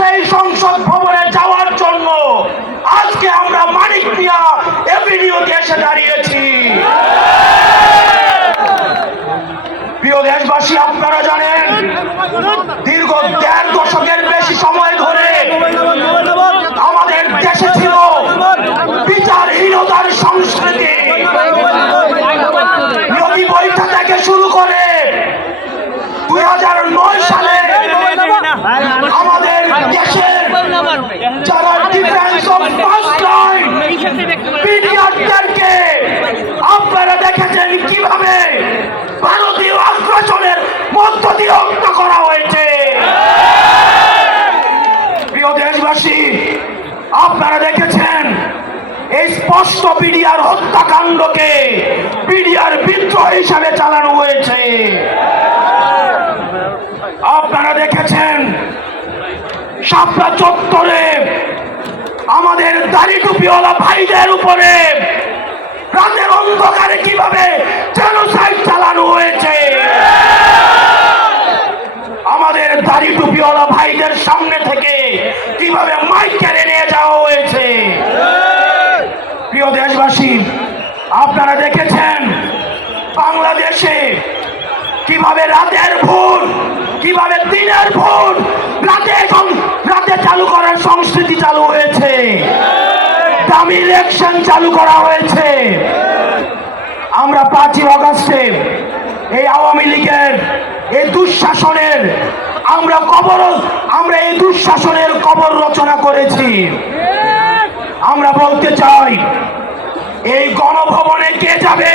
সেই সংসদ ভবনে যাওয়ার জন্য আজকে আমরা মানিক মিয়া এভিনিউতে এসে দাঁড়িয়েছি। প্রিয় দেশবাসী, আপনারা জানেন, দীর্ঘ দেড় দশকের বেশি সময় ধরে আমাদের দেশে ছিল বিচারহীনতার সংস্কৃতি। নদী বৈঠা থেকে শুরু করে দুই হাজার নয় সালে আপনারা দেখেছেন কীভাবে ভারতীয় আগ্রাসনের মধ্য দিয়ে করা হয়েছে। প্রিয় দেশবাসী, আপনারা দেখেছেন এই স্পষ্ট পিডিআর হত্যাকাণ্ডকে পিডিআর বিদ্রোহ হিসাবে চালানো হয়েছে। আপনারা দেখেছেন শাপলা চত্বরে, আমাদের দাড়ি টুপিওয়ালা ভাইদের উপরে, রাতের অন্ধকারে কীভাবে জেনোসাইড চালানো হয়েছে? আমাদের দাড়ি টুপিওয়ালা ভাইদের সামনে থেকে কীভাবে মাইক কেড়ে নিয়ে যাওয়া হয়েছে? প্রিয় দেশবাসী, আপনারা দেখেছেন বাংলাদেশে কীভাবে রাতের ভোট কীভাবে দিনের ভোট রাতে রাতে চালু করার সংস্কৃতি চালু হয়েছে। দামি ইলেকশন চালু করা হয়েছে। আমরা পাঁচই অগাস্টে এই আওয়ামী লীগের, এই দুঃশাসনের, আমরা কবর, আমরা এই দুঃশাসনের কবর রচনা করেছি। আমরা বলতে চাই, এই গণভবনে কে যাবে?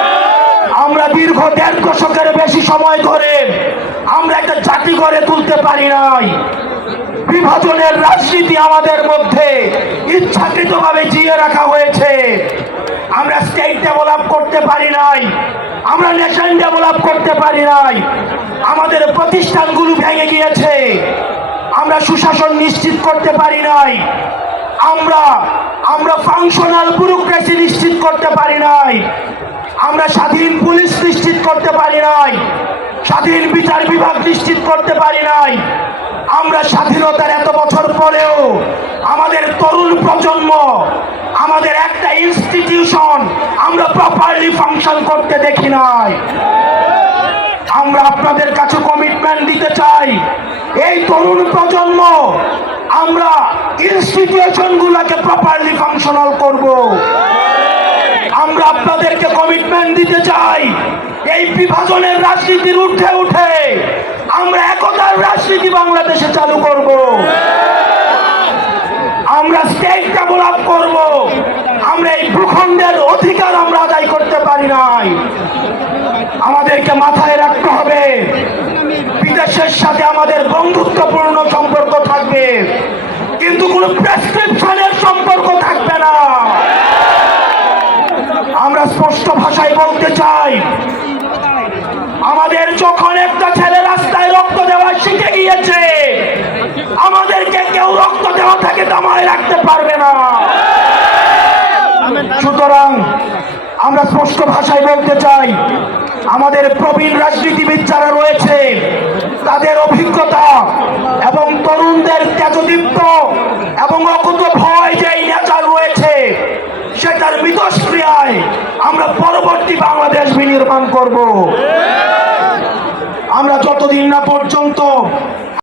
দেড় দশকের বেশি সময় ধরে আমরা একটা জাতি গড়ে তুলতে পারি নাই। বিভাজনের রাজনীতি আমাদের মধ্যে ইচ্ছাকৃতভাবে জিয়ে রাখা হয়েছে। আমরা স্টেট ডেভেলপ করতে পারি নাই, আমরা নেশন ডেভেলপ করতে পারি নাই। আমাদের প্রতিষ্ঠানগুলো ভেঙে গিয়েছে, আমরা সুশাসন নিশ্চিত করতে পারি নাই। আমরা আমরা ফাংশনাল ব্যুরোক্রেসি নিশ্চিত করতে পারি নাই। আমরা স্বাধীন পুলিশ নিশ্চিত করতে পারি নাই। স্বাধীন বিচার বিভাগ নিশ্চিত করতে পারি নাই। আমরা স্বাধীনতার এত বছর পরেও আমাদের তরুণ প্রজন্ম, আমাদের একটা ইনস্টিটিউশন আমরা প্রপারলি ফাংশন করতে দেখি নাই। আমরা আপনাদের কাছে কমিটমেন্ট দিতে চাই। এই তরুণ প্রজন্ম, আমরা ইনস্টিটিউশন গুলাকে প্রপারলি ফাংশনাল করব আমরা আপনাদেরকে কমিটমেন্ট দিতে চাই এই বিভাজনের রাজনীতির উঠে উঠে আমরা একতার রাজনীতি বাংলাদেশে চালু করব। আমরা স্টেট ডেভেলপ করব। আমরা এই ভূখণ্ডের অধিকার আমরা আদায় করতে পারি নাই। আমাদেরকে মাথায় রাখতে হবে। বিদেশের সাথে আমাদের আমাকে দমায় রাখতে পারবে না। সুতরাং আমরা স্পষ্ট ভাষায় বলতে চাই আমাদের প্রবীণ রাজনীতিবিদ যারা রয়েছে তাদের অভিজ্ঞতা এবং তরুণদের তেজদীপ্ত এবং অকুত ভয় যে নেচার রয়েছে সেটার মিতস্ক্রিয়ায় আমরা পরবর্তী বাংলাদেশ বিনির্মাণ করব। আমরা যতদিন না পর্যন্ত